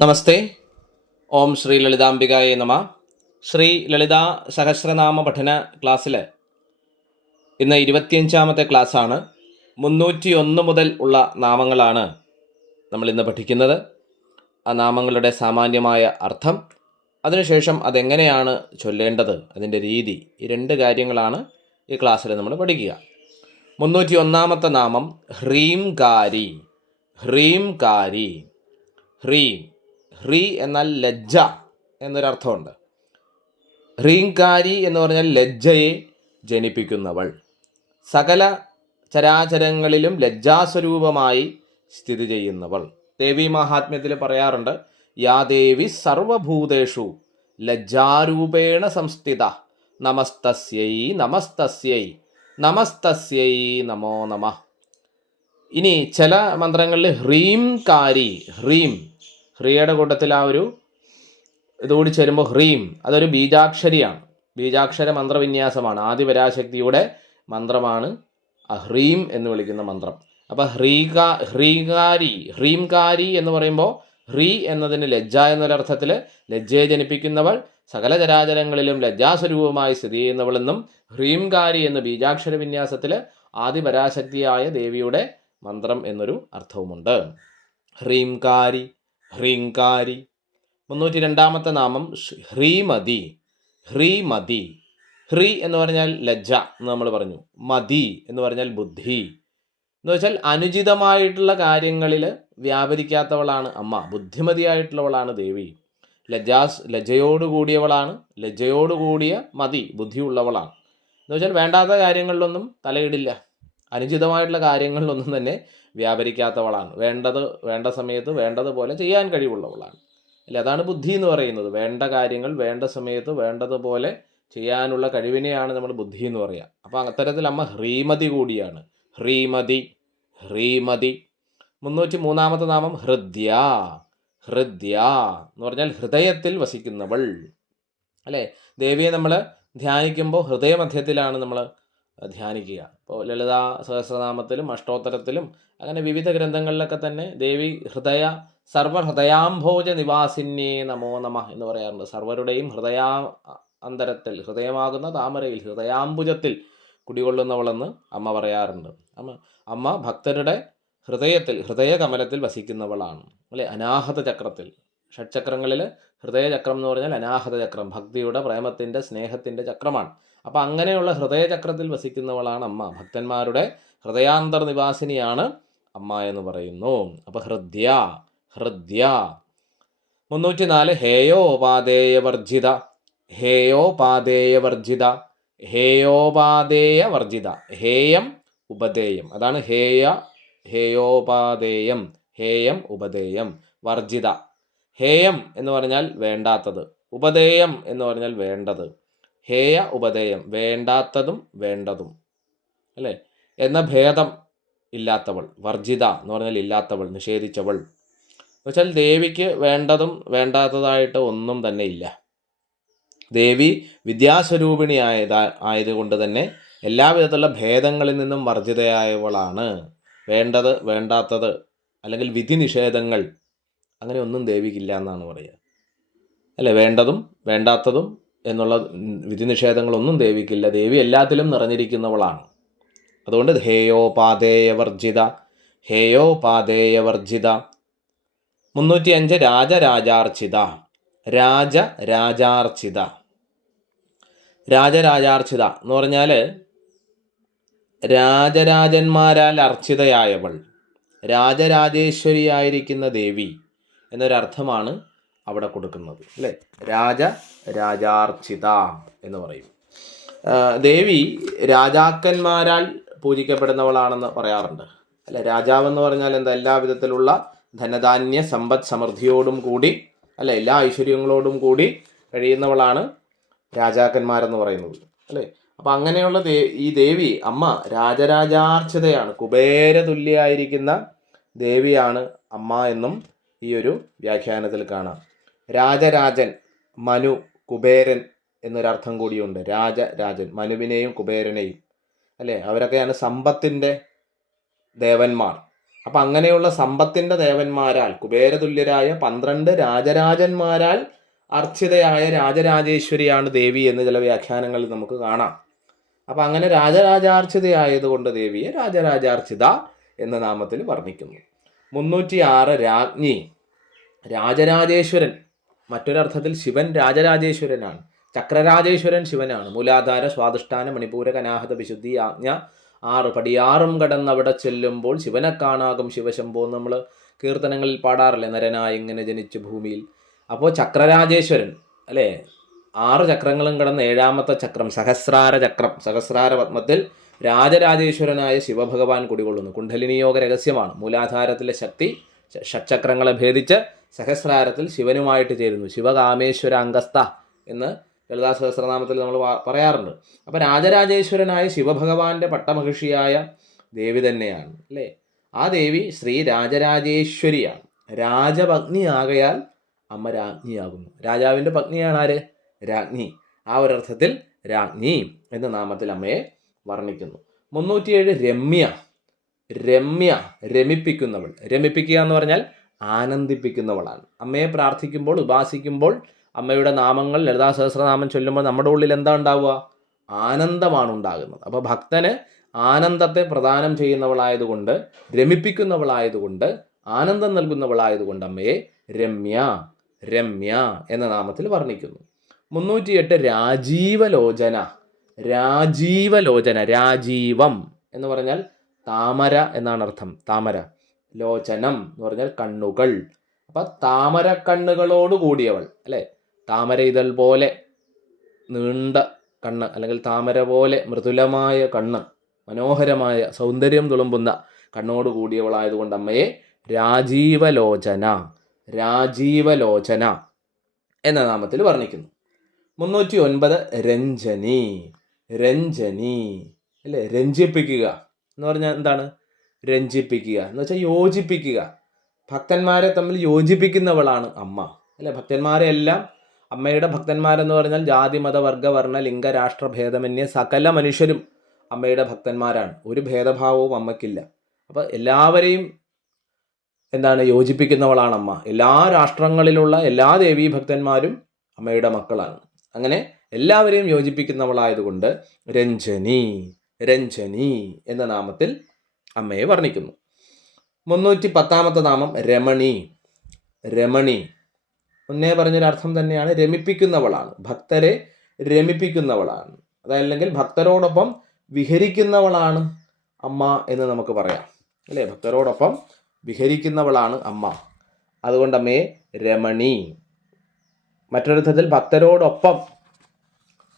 നമസ്തേ. ഓം ശ്രീ ലളിതാംബികായ നമ. ശ്രീ ലളിതാ സഹസ്രനാമ പഠന ക്ലാസ്സിൽ ഇന്ന് ഇരുപത്തിയഞ്ചാമത്തെ ക്ലാസ്സാണ്. മുന്നൂറ്റി ഒന്ന് മുതൽ ഉള്ള നാമങ്ങളാണ് നമ്മൾ ഇന്ന് പഠിക്കുന്നത്. ആ നാമങ്ങളുടെ സാമാന്യമായ അർത്ഥം അതിനുശേഷം അതെങ്ങനെയാണ് ചൊല്ലേണ്ടത് അതിന്റെ രീതി ഈ രണ്ട് കാര്യങ്ങളാണ് ഈ ക്ലാസ്സിൽ നമ്മൾ പഠിക്കുക. മുന്നൂറ്റി ഒന്നാമത്തെ നാമം ഹ്രീംകാരി. ഹ്രീംകാരി. ഹ്രീം ഹ്രീ എന്നാൽ ലജ്ജ എന്നൊരർത്ഥമുണ്ട്. ഹ്രീങ്കാരി എന്ന് പറഞ്ഞാൽ ലജ്ജയെ ജനിപ്പിക്കുന്നവൾ. സകല ചരാചരങ്ങളിലും ലജ്ജാസ്വരൂപമായി സ്ഥിതി ചെയ്യുന്നവൾ. ദേവി മഹാത്മ്യത്തിൽ പറയാറുണ്ട് യാ ദേവി സർവഭൂതേഷു ലജ്ജാരൂപേണ സംസ്ഥിത. നമസ്തസ്യൈ നമസ്തസ്യൈ നമസ്തസ്യൈ നമോ നമ. ഇനി ചില മന്ത്രങ്ങളിൽ ഹ്രീം കാരി ഹ്രീം ഹ്രീയുടെ കൂട്ടത്തിൽ ആ ഒരു ഇതുകൂടി ചേരുമ്പോൾ ഹ്രീം അതൊരു ബീജാക്ഷരിയാണ്. ബീജാക്ഷര മന്ത്രവിന്യാസമാണ്. ആദിപരാശക്തിയുടെ മന്ത്രമാണ് അഹ്രീം എന്ന് വിളിക്കുന്ന മന്ത്രം. അപ്പോൾ ഹ്രീക ഹ്രീകാരി ഹ്രീംകാരി എന്ന് പറയുമ്പോൾ ഹ്രീ എന്നതിന് ലജ്ജ എന്നൊരർത്ഥത്തിൽ ലജ്ജയെ ജനിപ്പിക്കുന്നവൾ സകല ചരാചരങ്ങളിലും ലജ്ജാസ്വരൂപമായി സ്ഥിതി ചെയ്യുന്നവളെന്നും ഹ്രീംകാരി എന്ന ബീജാക്ഷര വിന്യാസത്തിൽ ആദിപരാശക്തിയായ ദേവിയുടെ മന്ത്രം എന്നൊരു അർത്ഥവുമുണ്ട്. ഹ്രീംകാരി ഹ്രീങ്കാരി മുന്നൂറ്റി രണ്ടാമത്തെ നാമം ഹ്രീമതി ഹ്രീമതി. ഹ്രീ എന്ന് പറഞ്ഞാൽ ലജ്ജ എന്ന് നമ്മൾ പറഞ്ഞു. മതി എന്ന് പറഞ്ഞാൽ ബുദ്ധി. എന്ന് വെച്ചാൽ അനുചിതമായിട്ടുള്ള കാര്യങ്ങളിൽ വ്യാപരിക്കാത്തവളാണ് അമ്മ. ബുദ്ധിമതിയായിട്ടുള്ളവളാണ് ദേവി. ലജ്ജാസ് ലജ്ജയോട് കൂടിയവളാണ് ലജ്ജയോട് കൂടിയ മതി ബുദ്ധിയുള്ളവളാണ്. എന്ന് വെച്ചാൽ വേണ്ടാത്ത കാര്യങ്ങളിലൊന്നും തലയിടില്ല. അനുചിതമായിട്ടുള്ള കാര്യങ്ങളിലൊന്നും തന്നെ വ്യാപരിക്കാത്തവളാണ്. വേണ്ടത് വേണ്ട സമയത്ത് വേണ്ടതുപോലെ ചെയ്യാൻ കഴിവുള്ളവളാണ്. അല്ലെ? അതാണ് ബുദ്ധി എന്ന് പറയുന്നത്. വേണ്ട കാര്യങ്ങൾ വേണ്ട സമയത്ത് വേണ്ടതുപോലെ ചെയ്യാനുള്ള കഴിവിനെയാണ് നമ്മൾ ബുദ്ധി എന്ന് പറയുക അപ്പോൾ അത്തരത്തിൽ അമ്മ ഹ്രീമതി കൂടിയാണ്. ഹ്രീമതി ഹ്രീമതി. മുന്നൂറ്റി മൂന്നാമത്തെ നാമം ഹൃദ്യ. ഹൃദ്യ എന്ന് പറഞ്ഞാൽ ഹൃദയത്തിൽ വസിക്കുന്നവൾ. അല്ലേ? ദേവിയെ നമ്മൾ ധ്യാനിക്കുമ്പോൾ ഹൃദയമധ്യത്തിലാണ് നമ്മൾ ധ്യാനിക്കുക. ഇപ്പോൾ ലളിതാ സഹസ്രനാമത്തിലും അഷ്ടോത്തരത്തിലും അങ്ങനെ വിവിധ ഗ്രന്ഥങ്ങളിലൊക്കെ തന്നെ ദേവി ഹൃദയ സർവഹൃദയാംഭോജ നിവാസിന്യേ നമോ നമ എന്ന് പറയാറുണ്ട്. സർവരുടെയും ഹൃദയാ അന്തരത്തിൽ ഹൃദയമാകുന്ന താമരയിൽ ഹൃദയാംബുജത്തിൽ കുടികൊള്ളുന്നവളെന്ന് അമ്മ പറയാറുണ്ട്. അമ്മ അമ്മ ഭക്തരുടെ ഹൃദയത്തിൽ ഹൃദയകമലത്തിൽ വസിക്കുന്നവളാണ്. അല്ലെ? അനാഹത ചക്രത്തിൽ. ഷഡ്ചക്രങ്ങളിൽ ഹൃദയചക്രം എന്ന് പറഞ്ഞാൽ അനാഹത ചക്രം. ഭക്തിയുടെ പ്രേമത്തിന്റെ സ്നേഹത്തിന്റെ ചക്രമാണ്. അപ്പം അങ്ങനെയുള്ള ഹൃദയചക്രത്തിൽ വസിക്കുന്നവളാണ് അമ്മ. ഭക്തന്മാരുടെ ഹൃദയാന്തർ നിവാസിനിയാണ് അമ്മ എന്ന് പറയുന്നു. അപ്പോൾ ഹൃദ്യ ഹൃദ്യ. മുന്നൂറ്റി നാല് ഹേയോപാദേയവർജിത ഹേയോപാദേയവർജിത ഹേയോപാദേയവർജിത ഹേയം ഉപദേയം അതാണ് ഹേയ ഹേയോപാദേയം ഹേയം ഉപദേയം വർജിത. ഹേയം എന്ന് പറഞ്ഞാൽ വേണ്ടാത്തത്. ഉപദേയം എന്ന് പറഞ്ഞാൽ വേണ്ടത്. ഹേയ ഉപദേയം വേണ്ടാത്തതും വേണ്ടതും. അല്ലേ? എന്ന ഭേദം ഇല്ലാത്തവൾ വർജിത എന്ന് പറഞ്ഞാൽ ഇല്ലാത്തവൾ നിഷേധിച്ചവൾ. എന്നുവെച്ചാൽ ദേവിക്ക് വേണ്ടതും വേണ്ടാത്തതായിട്ട് ഒന്നും തന്നെ ഇല്ല. ദേവി വിദ്യാസ്വരൂപിണി ആയതാ ആയതുകൊണ്ട് തന്നെ എല്ലാവിധത്തിലുള്ള ഭേദങ്ങളിൽ നിന്നും വർജിതയായവളാണ്. വേണ്ടത് വേണ്ടാത്തത് അല്ലെങ്കിൽ വിധി നിഷേധങ്ങൾ അങ്ങനെ ഒന്നും ദേവിക്കില്ല എന്നാണ് പറയുക. അല്ലേ? വേണ്ടതും വേണ്ടാത്തതും എന്നുള്ള ഉം, വിധി നിഷേധങ്ങളൊന്നും ദേവിക്കില്ല. ദേവി എല്ലാത്തിലും നിറഞ്ഞിരിക്കുന്നവളാണ്. അതുകൊണ്ട് ഹേയോ പാതേയവർജിത ഹേയോ പാതേയവർജിത മുന്നൂറ്റി അഞ്ച് രാജരാജാർച്ചിത. രാജ രാജാർച്ചിത രാജരാജാർച്ചിത എന്ന് പറഞ്ഞാൽ രാജരാജന്മാരാൽ അർച്ചിതയായവൾ രാജരാജേശ്വരിയായിരിക്കുന്ന ദേവി എന്നൊരർത്ഥമാണ് അവിടെ കൊടുക്കുന്നത്. അല്ലേ? രാജ രാജാർച്ചിത എന്ന് പറയും. ദേവി രാജാക്കന്മാരാൽ പൂജിക്കപ്പെടുന്നവളാണെന്ന് പറയാറുണ്ട്. അല്ലെ രാജാവെന്ന് പറഞ്ഞാൽ എന്താ? എല്ലാ വിധത്തിലുള്ള ധനധാന്യ സമ്പദ് സമൃദ്ധിയോടും കൂടി അല്ല എല്ലാ ഐശ്വര്യങ്ങളോടും കൂടി കഴിയുന്നവളാണ് രാജാക്കന്മാരെന്ന് പറയുന്നത്. അല്ലേ അപ്പം അങ്ങനെയുള്ള ദേ ഈ ദേവി അമ്മ രാജരാജാർച്ചിതയാണ്. കുബേര തുല്യായിരിക്കുന്ന ദേവിയാണ് അമ്മ എന്നും ഈ ഒരു വ്യാഖ്യാനത്തിൽ കാണാം. രാജരാജൻ മനു കുബേരൻ എന്നൊരർത്ഥം കൂടിയുണ്ട്. രാജ രാജൻ. മനുവിനെയും കുബേരനെയും. അല്ലേ? അവരൊക്കെയാണ് സമ്പത്തിന്റെ ദേവന്മാർ. അപ്പം അങ്ങനെയുള്ള സമ്പത്തിന്റെ ദേവന്മാരാൽ കുബേരതുല്യരായ പന്ത്രണ്ട് രാജരാജന്മാരാൽ അർച്ചിതയായ രാജരാജേശ്വരിയാണ് ദേവി എന്ന് ചില വ്യാഖ്യാനങ്ങളിൽ നമുക്ക് കാണാം. അപ്പം അങ്ങനെ രാജരാജാർച്ചിതയായതുകൊണ്ട് ദേവിയെ രാജരാജാർച്ചിത എന്ന നാമത്തിൽ വർണിക്കുന്നു. മുന്നൂറ്റി ആറ് രാജ്ഞി. രാജരാജേശ്വരൻ. മറ്റൊരർത്ഥത്തിൽ ശിവൻ രാജരാജേശ്വരനാണ്. ചക്രരാജേശ്വരൻ ശിവനാണ്. മൂലാധാര സ്വാദിഷ്ഠാന മണിപൂര കനാഹത വിശുദ്ധി ആജ്ഞ ആറ്. പടിയാറും കടന്നവിടെ ചെല്ലുമ്പോൾ ശിവനെ കാണാകും ശിവശംഭോ നമ്മൾ കീർത്തനങ്ങളിൽ പാടാറില്ലേ? നരനായി ഇങ്ങനെ ജനിച്ചു ഭൂമിയിൽ. അപ്പോൾ ചക്രരാജേശ്വരൻ അല്ലേ? ആറ് ചക്രങ്ങളും കടന്ന് ഏഴാമത്തെ ചക്രം സഹസ്രാര ചക്രം സഹസ്രാര പത്മത്തിൽ രാജരാജേശ്വരനായ ശിവഭഗവാൻ കുടികൊള്ളുന്നു. കുണ്ഡലിനി യോഗ രഹസ്യമാണ്. മൂലാധാരത്തിലെ ശക്തി ഷ- ഷട്ചക്രങ്ങളെ ഭേദിച്ച് സഹസ്രാരത്തിൽ ശിവനുമായിട്ട് ചേരുന്നു. ശിവകാമേശ്വര അംഗസ്ഥ എന്ന് ലളിതാ സഹസ്രനാമത്തിൽ നമ്മൾ പറയാറുണ്ട്. അപ്പോൾ രാജരാജേശ്വരനായ ശിവഭഗവാന്റെ പട്ടമഹിഷിയായ ദേവി തന്നെയാണ് അല്ലേ? ആ ദേവി ശ്രീ രാജരാജേശ്വരിയാണ്. രാജപത്നിയാകയാൽ അമ്മ രാജ്ഞിയാകുന്നു. രാജാവിന്റെ പത്നിയാണ് ആര്? രാജ്ഞി. ആ ഒരർത്ഥത്തിൽ രാജ്ഞി എന്ന നാമത്തിൽ അമ്മയെ വർണിക്കുന്നു. മുന്നൂറ്റിയേഴ് രമ്യ രമ്യ രമിപ്പിക്കുന്നവൾ. രമിപ്പിക്കുക എന്ന് പറഞ്ഞാൽ ആനന്ദിപ്പിക്കുന്നവളാണ്. അമ്മയെ പ്രാർത്ഥിക്കുമ്പോൾ ഉപാസിക്കുമ്പോൾ അമ്മയുടെ നാമങ്ങൾ ലളിതാ സഹസ്രനാമം ചൊല്ലുമ്പോൾ നമ്മുടെ ഉള്ളിൽ എന്താ ഉണ്ടാവുക? ആനന്ദമാണ് ഉണ്ടാകുന്നത്. അപ്പോൾ ഭക്തന് ആനന്ദത്തെ പ്രദാനം ചെയ്യുന്നവളായതുകൊണ്ട് രമിപ്പിക്കുന്നവളായതുകൊണ്ട് ആനന്ദം നൽകുന്നവളായതുകൊണ്ട് അമ്മയെ രമ്യ രമ്യ എന്ന നാമത്തിൽ വർണിക്കുന്നു. മുന്നൂറ്റിയെട്ട് രാജീവലോചന രാജീവലോചന രാജീവം എന്ന് പറഞ്ഞാൽ താമര എന്നാണ് അർത്ഥം. താമര. ലോചനം എന്ന് പറഞ്ഞാൽ കണ്ണുകൾ. അപ്പം താമര കണ്ണുകളോട് കൂടിയവൾ അല്ലേ? താമര ഇതൾ പോലെ നീണ്ട കണ്ണ് അല്ലെങ്കിൽ താമര പോലെ മൃദുലമായ കണ്ണ് മനോഹരമായ സൗന്ദര്യം തുളുമ്പുന്ന കണ്ണോട് കൂടിയവളായതുകൊണ്ട് അമ്മയെ രാജീവലോചന രാജീവലോചന എന്ന നാമത്തിൽ വർണിക്കുന്നു. മുന്നൂറ്റി ഒൻപത് രഞ്ജനി രഞ്ജനി അല്ലേ? രഞ്ജിപ്പിക്കുക എന്ന് പറഞ്ഞാൽ എന്താണ്? രഞ്ജിപ്പിക്കുക. എന്ന് വെച്ചാൽ യോജിപ്പിക്കുക. ഭക്തന്മാരെ തമ്മിൽ യോജിപ്പിക്കുന്നവളാണ് അമ്മ. അല്ലെ? ഭക്തന്മാരെ എല്ലാം അമ്മയുടെ ഭക്തന്മാരെന്ന് പറഞ്ഞാൽ ജാതി മത വർഗ വർണ ലിംഗ രാഷ്ട്ര ഭേദമന്യ സകല മനുഷ്യരും അമ്മയുടെ ഭക്തന്മാരാണ്. ഒരു ഭേദഭാവവും അമ്മയ്ക്കില്ല അപ്പോൾ എല്ലാവരെയും എന്താണ്? യോജിപ്പിക്കുന്നവളാണ് അമ്മ. എല്ലാ രാഷ്ട്രങ്ങളിലുള്ള എല്ലാ ദേവീ ഭക്തന്മാരും അമ്മയുടെ മക്കളാണ്. അങ്ങനെ എല്ലാവരെയും യോജിപ്പിക്കുന്നവളായതുകൊണ്ട് രഞ്ജനി രഞ്ജനി എന്ന നാമത്തിൽ അമ്മയെ വർണിക്കുന്നു. മുന്നൂറ്റി പത്താമത്തെ നാമം രമണി. രമണി. മുന്നേ പറഞ്ഞൊരർത്ഥം തന്നെയാണ് രമിപ്പിക്കുന്നവളാണ്. ഭക്തരെ രമിപ്പിക്കുന്നവളാണ്. അതല്ലെങ്കിൽ ഭക്തരോടൊപ്പം വിഹരിക്കുന്നവളാണ് അമ്മ എന്ന് നമുക്ക് പറയാം. അല്ലേ? ഭക്തരോടൊപ്പം വിഹരിക്കുന്നവളാണ് അമ്മ. അതുകൊണ്ട് അമ്മയെ രമണി. മറ്റൊരർത്ഥത്തിൽ ഭക്തരോടൊപ്പം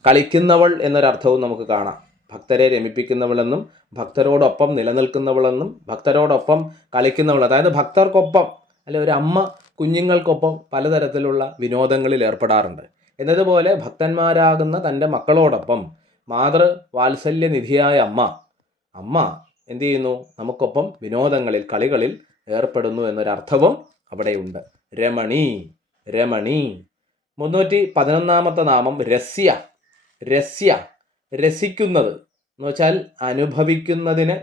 കളിക്കുന്നവൾ എന്നൊരർത്ഥവും നമുക്ക് കാണാം. ഭക്തരെ രമിപ്പിക്കുന്നവളെന്നും ഭക്തരോടൊപ്പം നിലനിൽക്കുന്നവളെന്നും ഭക്തരോടൊപ്പം കളിക്കുന്നവൾ അതായത് ഭക്തർക്കൊപ്പം അല്ലെ ഒരു അമ്മ കുഞ്ഞുങ്ങൾക്കൊപ്പം പലതരത്തിലുള്ള വിനോദങ്ങളിൽ ഏർപ്പെടാറുണ്ട്. എന്നതുപോലെ ഭക്തന്മാരാകുന്ന തന്റെ മക്കളോടൊപ്പം മാതൃ വാത്സല്യനിധിയായ അമ്മ അമ്മ എന്ത് ചെയ്യുന്നു? നമുക്കൊപ്പം വിനോദങ്ങളിൽ കളികളിൽ ഏർപ്പെടുന്നു എന്നൊരർത്ഥവും അവിടെയുണ്ട്. രമണി രമണി. മുന്നൂറ്റി പതിനൊന്നാമത്തെ നാമം രസ്യ രസ്യ. രസിക്കുന്നത് എന്ന് വെച്ചാൽ അനുഭവിക്കുന്നതിന്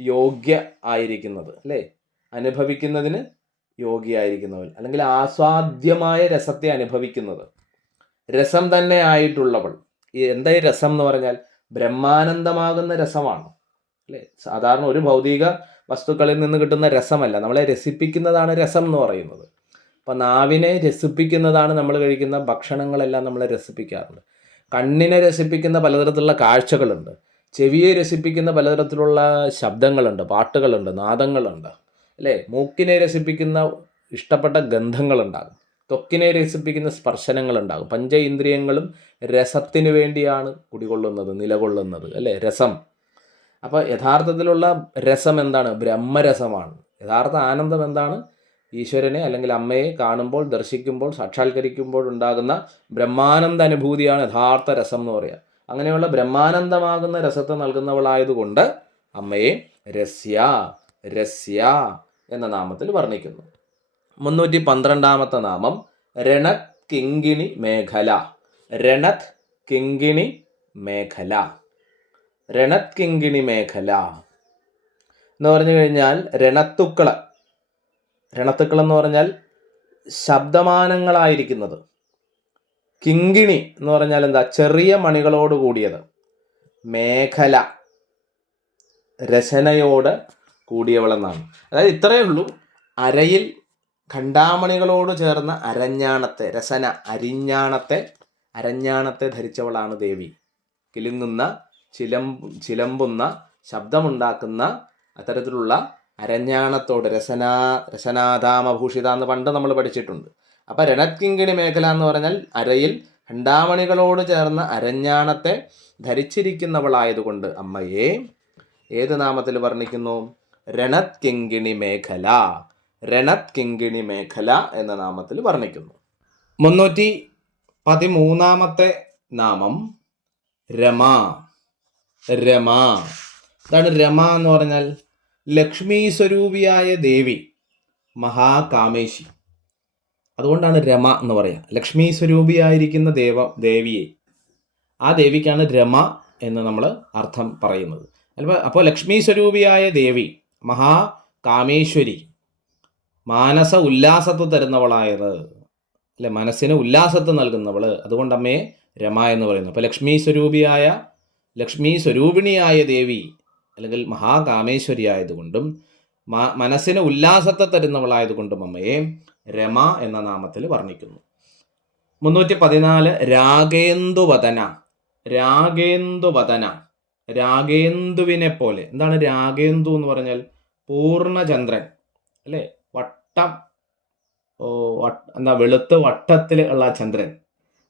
യോഗ്യ ആയിരിക്കുന്നത് അല്ലേ? അനുഭവിക്കുന്നതിന് യോഗ്യയായിരിക്കുന്നവൻ അല്ലെങ്കിൽ ആസ്വാദ്യമായ രസത്തെ അനുഭവിക്കുന്നത്. രസം തന്നെ ആയിട്ടുള്ളവൾ. ഈ എന്താ ഈ രസം എന്ന് പറഞ്ഞാൽ ബ്രഹ്മാനന്ദമാകുന്ന രസമാണ് അല്ലേ? സാധാരണ ഒരു ഭൗതിക വസ്തുക്കളിൽ നിന്ന് കിട്ടുന്ന രസമല്ല. നമ്മളെ രസിപ്പിക്കുന്നതാണ് രസം എന്ന് പറയുന്നത്. അപ്പം നാവിനെ രസിപ്പിക്കുന്നതാണ് നമ്മൾ കഴിക്കുന്ന ഭക്ഷണങ്ങളെല്ലാം നമ്മളെ രസിപ്പിക്കാറുണ്ട്. കണ്ണിനെ രസിപ്പിക്കുന്ന പലതരത്തിലുള്ള കാഴ്ചകളുണ്ട്. ചെവിയെ രസിപ്പിക്കുന്ന പലതരത്തിലുള്ള ശബ്ദങ്ങളുണ്ട് പാട്ടുകളുണ്ട് നാദങ്ങളുണ്ട്. അല്ലേ? മൂക്കിനെ രസിപ്പിക്കുന്ന ഇഷ്ടപ്പെട്ട ഗന്ധങ്ങളുണ്ടാകും. ത്വക്കിനെ രസിപ്പിക്കുന്ന സ്പർശനങ്ങളുണ്ടാകും. പഞ്ച ഇന്ദ്രിയങ്ങളും രസത്തിനു വേണ്ടിയാണ് കുടികൊള്ളുന്നത് നിലകൊള്ളുന്നത്. അല്ലേ? രസം. അപ്പോൾ യഥാർത്ഥത്തിലുള്ള രസം എന്താണ്? ബ്രഹ്മരസമാണ്. യഥാർത്ഥ ആനന്ദം എന്താണ്? ഈശ്വരനെ അല്ലെങ്കിൽ അമ്മയെ കാണുമ്പോൾ ദർശിക്കുമ്പോൾ സാക്ഷാത്കരിക്കുമ്പോൾ ഉണ്ടാകുന്ന ബ്രഹ്മാനന്ദ അനുഭൂതിയാണ് യഥാർത്ഥ രസം എന്ന് പറയുക അങ്ങനെയുള്ള ബ്രഹ്മാനന്ദമാകുന്ന രസത്തെ നൽകുന്നവളായതുകൊണ്ട് അമ്മയെ രസ്യ രസ്യ എന്ന നാമത്തിൽ വർണിക്കുന്നു. മുന്നൂറ്റി പന്ത്രണ്ടാമത്തെ നാമം രണത് കിങ്കിണി മേഖല. രണത് കിങ്കിണി മേഖല. രണത് കിങ്കിണി മേഖല എന്ന് പറഞ്ഞു കഴിഞ്ഞാൽ രണത്തുക്കൾ രണത്തുക്കൾ എന്ന് പറഞ്ഞാൽ ശബ്ദമാനങ്ങളായിരിക്കുന്നത്. കിങ്കിണി എന്ന് പറഞ്ഞാൽ എന്താ? ചെറിയ മണികളോട് കൂടിയത്. മേഖല. രചനയോട് കൂടിയവളെന്നാണ്. അതായത് ഇത്രയേ ഉള്ളൂ. അരയിൽ ഖണ്ഡാമണികളോട് ചേർന്ന അരഞ്ഞാണത്തെ രസന അരിഞ്ഞാണത്തെ അരഞ്ഞാണത്തെ ധരിച്ചവളാണ് ദേവി. കിലുങ്ങുന്ന ചിലം ചിലമ്പുന്ന ശബ്ദമുണ്ടാക്കുന്ന അത്തരത്തിലുള്ള അരഞ്ഞാണത്തോട് രസനാ രസനാധാമഭൂഷിത എന്ന് പണ്ട് നമ്മൾ പഠിച്ചിട്ടുണ്ട്. അപ്പം രണക്കിങ്കിണി മേഖല എന്ന് പറഞ്ഞാൽ അരയിൽ ഖണ്ഡാമണികളോട് ചേർന്ന അരഞ്ഞാണത്തെ ധരിച്ചിരിക്കുന്നവളായതുകൊണ്ട് അമ്മയെ ഏത് നാമത്തിൽ വർണിക്കുന്നു? രണത് കിങ്കിണി മേഖല രണത് കിങ്കിണി മേഖല എന്ന നാമത്തിൽ വർണിക്കുന്നു. മുന്നൂറ്റി പതിമൂന്നാമത്തെ നാമം രമ രമ. അതാണ് രമ എന്ന് പറഞ്ഞാൽ ലക്ഷ്മി സ്വരൂപിയായ ദേവി മഹാകാമേശി. അതുകൊണ്ടാണ് രമ എന്ന് പറയുക ലക്ഷ്മി സ്വരൂപിയായിരിക്കുന്ന ദേവ ദേവിയെ. ആ ദേവിക്കാണ് രമ എന്ന് നമ്മൾ അർത്ഥം പറയുന്നത്. അപ്പോൾ അപ്പോൾ ലക്ഷ്മി സ്വരൂപിയായ ദേവി മഹാകാമേശ്വരി മാനസ ഉല്ലാസത്വം തരുന്നവളായത്. അല്ലെ മനസ്സിന് ഉല്ലാസത്വം നൽകുന്നവൾ അതുകൊണ്ട് അമ്മയെ രമ എന്ന് പറയുന്നു. അപ്പോൾ ലക്ഷ്മി സ്വരൂപിയായ ലക്ഷ്മി സ്വരൂപിണിയായ ദേവി അല്ലെങ്കിൽ മഹാകാമേശ്വരി ആയതുകൊണ്ടും മനസ്സിന് ഉല്ലാസത്തെ തരുന്നവളായതുകൊണ്ടും അമ്മയെ രമ എന്ന നാമത്തിൽ വർണിക്കുന്നു. മുന്നൂറ്റി പതിനാല് രാഗേന്ദുവദന. രാഗേന്ദുവദന. രാഗേന്ദുവിനെ പോലെ എന്താണ് രാഗേന്ദു എന്ന് പറഞ്ഞാൽ? പൂർണചന്ദ്രൻ അല്ലേ? വട്ടം എന്താ വെളുത്ത് വട്ടത്തിൽ ഉള്ള ചന്ദ്രൻ.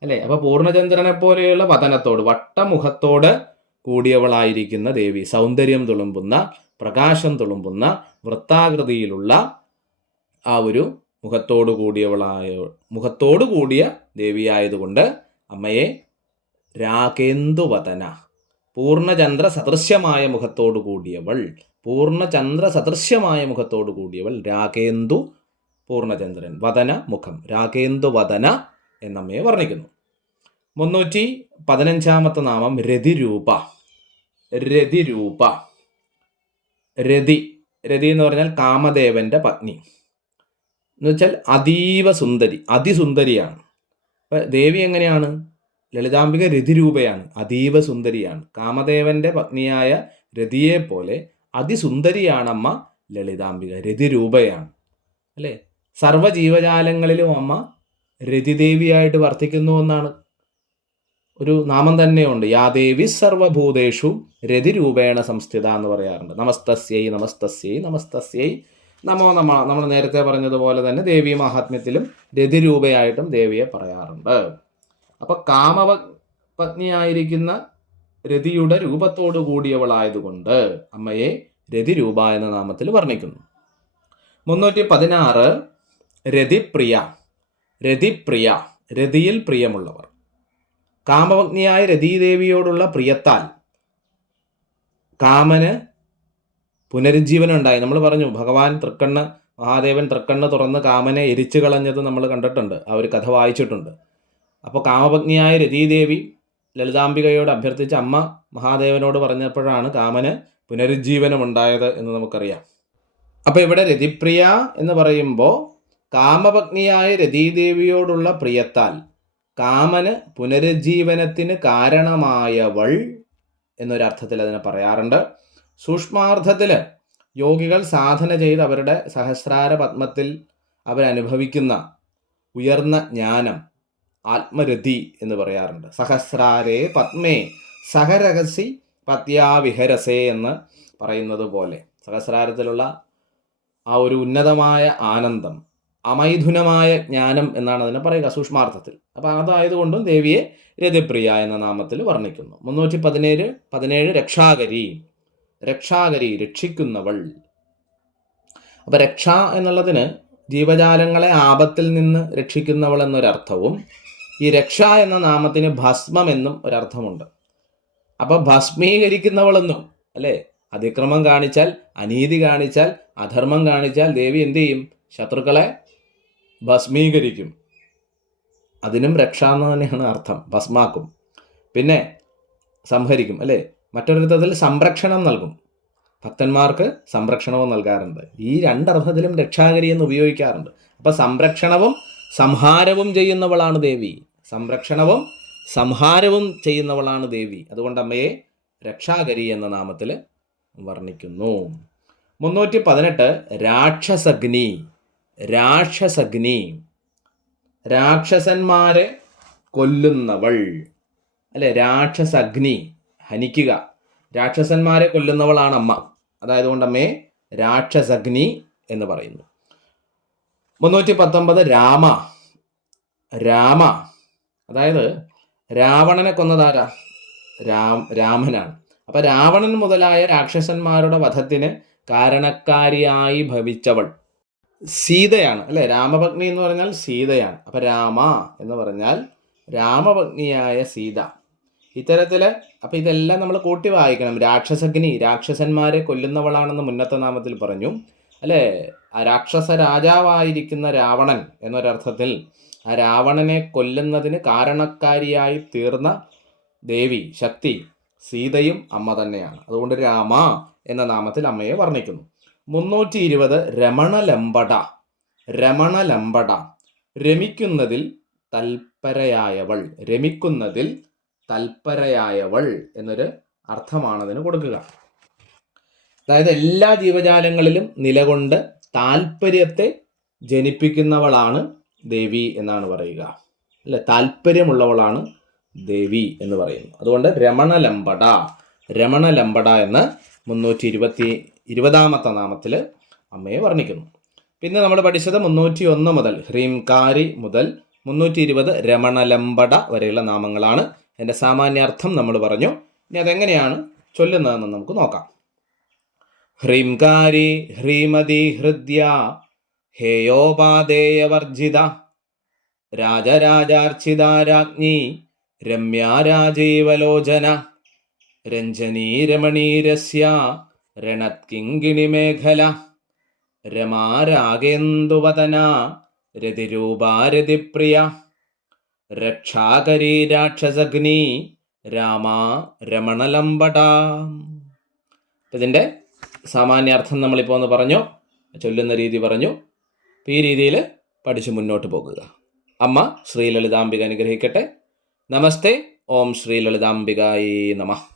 അല്ലേ? അപ്പൊ പൂർണചന്ദ്രനെ പോലെയുള്ള വതനത്തോട് വട്ടമുഖത്തോട് കൂടിയവളായിരിക്കുന്ന ദേവി. സൗന്ദര്യം തുളുമ്പുന്ന പ്രകാശം തുളുമ്പുന്ന വൃത്താകൃതിയിലുള്ള ആ ഒരു മുഖത്തോടു കൂടിയവളായ മുഖത്തോടു കൂടിയ ദേവിയായതുകൊണ്ട് അമ്മയെ രാഗേന്ദുവതന പൂർണചന്ദ്ര സദൃശ്യമായ മുഖത്തോടു കൂടിയവൾ പൂർണചന്ദ്ര സദൃശ്യമായ മുഖത്തോടു കൂടിയവൾ രാഗേന്ദു പൂർണചന്ദ്രൻ വതന മുഖം. രാഗേന്ദു വദന എന്നമ്മയെ വർണിക്കുന്നു. മുന്നൂറ്റി പതിനഞ്ചാമത്തെ നാമം രതിരൂപ. രതിരൂപ. രതി. രതി എന്ന് പറഞ്ഞാൽ കാമദേവന്റെ പത്നി. എന്ന് വെച്ചാൽ അതീവ സുന്ദരി അതിസുന്ദരിയാണ്. അപ്പം ദേവി എങ്ങനെയാണ്? ലളിതാംബിക രതിരൂപയാണ് അതീവ സുന്ദരിയാണ്. കാമദേവന്റെ പത്നിയായ രതിയെ പോലെ അതിസുന്ദരിയാണമ്മ ലളിതാംബിക രതിരൂപയാണ്. അല്ലേ? സർവ ജീവജാലങ്ങളിലും അമ്മ രതിദേവിയായിട്ട് വർത്തിക്കുന്നു എന്നാണ്. ഒരു നാമം തന്നെയുണ്ട്. യാദേവി സർവഭൂതേഷു രതിരൂപേണ സംസ്ഥിത എന്ന് പറയാറുണ്ട്. നമസ്തസ്യൈ നമസ്തസ്യൈ നമസ്തസ്യൈ. നമോ നമ നമ്മൾ നേരത്തെ പറഞ്ഞതുപോലെ തന്നെ ദേവി മഹാത്മ്യത്തിലും രതിരൂപയായിട്ടും ദേവിയെ പറയാറുണ്ട്. അപ്പൊ കാമവ പത്നിയായിരിക്കുന്ന രതിയുടെ രൂപത്തോടു കൂടിയവളായതുകൊണ്ട് അമ്മയെ രതിരൂപ എന്ന നാമത്തിൽ വർണിക്കുന്നു. മുന്നൂറ്റി പതിനാറ് രതിപ്രിയ രതിപ്രിയ രതിയിൽ പ്രിയമുള്ളവർ. കാമഭഗ്നിയായ രതീദേവിയോടുള്ള പ്രിയത്താൽ. കാമന് പുനരുജ്ജീവനം ഉണ്ടായി നമ്മൾ പറഞ്ഞു ഭഗവാൻ തൃക്കണ്ണ് മഹാദേവൻ തൃക്കണ്ണ് തുറന്ന് കാമനെ എരിച്ചു കളഞ്ഞത് നമ്മൾ കണ്ടിട്ടുണ്ട്. ആ ഒരു കഥ വായിച്ചിട്ടുണ്ട്. അപ്പോൾ കാമഭഗ്നിയായ രതീദേവി ലളിതാംബികയോട് അഭ്യർത്ഥിച്ച അമ്മ മഹാദേവനോട് പറഞ്ഞപ്പോഴാണ് കാമന് പുനരുജ്ജീവനം ഉണ്ടായത് എന്ന് നമുക്കറിയാം. അപ്പോൾ ഇവിടെ രതിപ്രിയ എന്ന് പറയുമ്പോൾ കാമഭഗ്നിയായ രതീദേവിയോടുള്ള പ്രിയത്താൽ. കാമന് പുനരുജ്ജീവനത്തിന് കാരണമായവൾ എന്നൊരർത്ഥത്തിൽ അതിനെ പറയാറുണ്ട്. സൂക്ഷ്മാർത്ഥത്തിൽ യോഗികൾ സാധന ചെയ്ത് അവരുടെ സഹസ്രാര പത്മത്തിൽ അവരനുഭവിക്കുന്ന ഉയർന്ന ജ്ഞാനം ആത്മരതി എന്ന് പറയാറുണ്ട്. സഹസ്രാരേ പത്മേ സഹരഹസി പത്യാവിഹരസേ എന്ന് പറയുന്നത് പോലെ. സഹസ്രാരത്തിലുള്ള ആ ഒരു ഉന്നതമായ ആനന്ദം അമൈഥുനമായ ജ്ഞാനം എന്നാണ് അതിനെ പറയുക സൂക്ഷ്മാർത്ഥത്തിൽ. അപ്പം അതായതുകൊണ്ടും ദേവിയെ രതിപ്രിയ എന്ന നാമത്തിൽ വർണിക്കുന്നു. മുന്നൂറ്റി പതിനേഴ് പതിനേഴ് രക്ഷാകരി. രക്ഷാകരി രക്ഷിക്കുന്നവൾ. അപ്പം രക്ഷ എന്നുള്ളതിന് ജീവജാലങ്ങളെ ആപത്തിൽ നിന്ന് രക്ഷിക്കുന്നവൾ എന്നൊരർത്ഥവും ഈ രക്ഷ എന്ന നാമത്തിന് ഭസ്മം എന്നും ഒരർത്ഥമുണ്ട്. അപ്പം ഭസ്മീകരിക്കുന്നവളെന്നും അല്ലേ? അതിക്രമം കാണിച്ചാൽ അനീതി കാണിച്ചാൽ അധർമ്മം കാണിച്ചാൽ ദേവി എന്തു ചെയ്യും? ശത്രുക്കളെ ഭസ്മീകരിക്കും. അതിനും രക്ഷ എന്ന് തന്നെയാണ് അർത്ഥം. ഭസ്മാക്കും. പിന്നെ സംഹരിക്കും അല്ലേ? മറ്റൊരർത്ഥത്തിൽ സംരക്ഷണം നൽകും. ഭക്തന്മാർക്ക് സംരക്ഷണവും നൽകാറുണ്ട്. ഈ രണ്ടർത്ഥത്തിലും രക്ഷാകരി എന്ന് ഉപയോഗിക്കാറുണ്ട്. അപ്പോൾ സംരക്ഷണവും സംഹാരവും ചെയ്യുന്നവളാണ് ദേവി. സംരക്ഷണവും സംഹാരവും ചെയ്യുന്നവളാണ് ദേവി. അതുകൊണ്ട് അമ്മയെ രക്ഷാകരി എന്ന നാമത്തിൽ വർണിക്കുന്നു. മുന്നൂറ്റി പതിനെട്ട് രാക്ഷസഗ്നി. രാക്ഷസഗ്നി. രാക്ഷസന്മാരെ കൊല്ലുന്നവൾ. അല്ലെ? രാക്ഷസഗ്നി. ഹനിക്കുക. രാക്ഷസന്മാരെ കൊല്ലുന്നവളാണ് അമ്മ. അതായത് കൊണ്ട് അമ്മയെ രാക്ഷസഗ്നി എന്ന് പറയുന്നു. മുന്നൂറ്റി പത്തൊമ്പത് രാമ. രാമ. അതായത് രാവണനെ കൊന്നതാരാ? രാം രാമനാണ്. അപ്പൊ രാവണൻ മുതലായ രാക്ഷസന്മാരുടെ വധത്തിന് കാരണക്കാരിയായി ഭവിച്ചവൾ. സീതയാണ് അല്ലെ? രാമഭഗ്നി എന്ന് പറഞ്ഞാൽ സീതയാണ്. അപ്പൊ രാമ എന്ന് പറഞ്ഞാൽ രാമഭഗ്നിയായ സീത. ഇത്തരത്തിൽ അപ്പൊ ഇതെല്ലാം നമ്മൾ കൂട്ടി വായിക്കണം. രാക്ഷസഗ്നി രാക്ഷസന്മാരെ കൊല്ലുന്നവളാണെന്ന് മുന്നത്തെ നാമത്തിൽ പറഞ്ഞു അല്ലെ? ആ രാക്ഷസ രാജാവായിരിക്കുന്ന രാവണൻ എന്നൊരർത്ഥത്തിൽ ആ രാവണനെ കൊല്ലുന്നതിന് കാരണക്കാരിയായി തീർന്ന ദേവി ശക്തി സീതയും അമ്മ തന്നെയാണ്. അതുകൊണ്ട് രാമ എന്ന നാമത്തിൽ അമ്മയെ വർണിക്കുന്നു. മുന്നൂറ്റി ഇരുപത് രമണലമ്പട രമണലമ്പട രമിക്കുന്നതിൽ തൽപരയായവൾ. രമിക്കുന്നതിൽ തൽപരയായവൾ എന്നൊരു അർത്ഥമാണ് അതിന് കൊടുക്കുക. അതായത് എല്ലാ ജീവജാലങ്ങളിലും നിലകൊണ്ട് താല്പര്യത്തെ ജനിപ്പിക്കുന്നവളാണ് ദേവി എന്നാണ് പറയുക. അല്ലെ? താല്പര്യമുള്ളവളാണ് ദേവി എന്ന് പറയുന്നു. അതുകൊണ്ട് രമണലമ്പട രമണലമ്പട എന്ന് മുന്നൂറ്റി ഇരുപത്തി ഇരുപതാമത്തെ നാമത്തിൽ അമ്മയെ വർണിക്കുന്നു. പിന്നെ നമ്മൾ പഠിച്ചത് മുന്നൂറ്റി ഒന്ന് മുതൽ ഹ്രീംകാരി മുതൽ മുന്നൂറ്റി ഇരുപത് രമണലമ്പട വരെയുള്ള നാമങ്ങളാണ്. എന്റെ സാമാന്യാർത്ഥം നമ്മൾ പറഞ്ഞു. ഇനി അതെങ്ങനെയാണ് ചൊല്ലുന്നതെന്ന് നമുക്ക് നോക്കാം. ഹ്രീംകാരി ഹ്രീമതി ഹൃദ്യ ഹേയോപാദേയവർജിത രാജരാജാർച്ചിത രാജ്ഞി രമ്യാരാജീവലോചന രഞ്ജനീ രമണീരസ്യ രണത്കിങ്കിണിമേഖല രമാരാഗേന്ദുവദന രതിരൂപാരതിപ്രിയ. രക്ഷാകരീ രാക്ഷസഗ്നി രാമ രമണലംബട. ഇതിന്റെ സാമാന്യാർത്ഥം നമ്മളിപ്പോൾ ഒന്ന് പറഞ്ഞു ചൊല്ലുന്ന രീതി പറഞ്ഞു. ഈ രീതിയിൽ പഠിച്ച് മുന്നോട്ട് പോകുക. അമ്മ ശ്രീ ലളിതാംബിക അനുഗ്രഹിക്കട്ടെ. നമസ്തേ. ഓം ശ്രീ ലളിതാംബികായി നമഃ.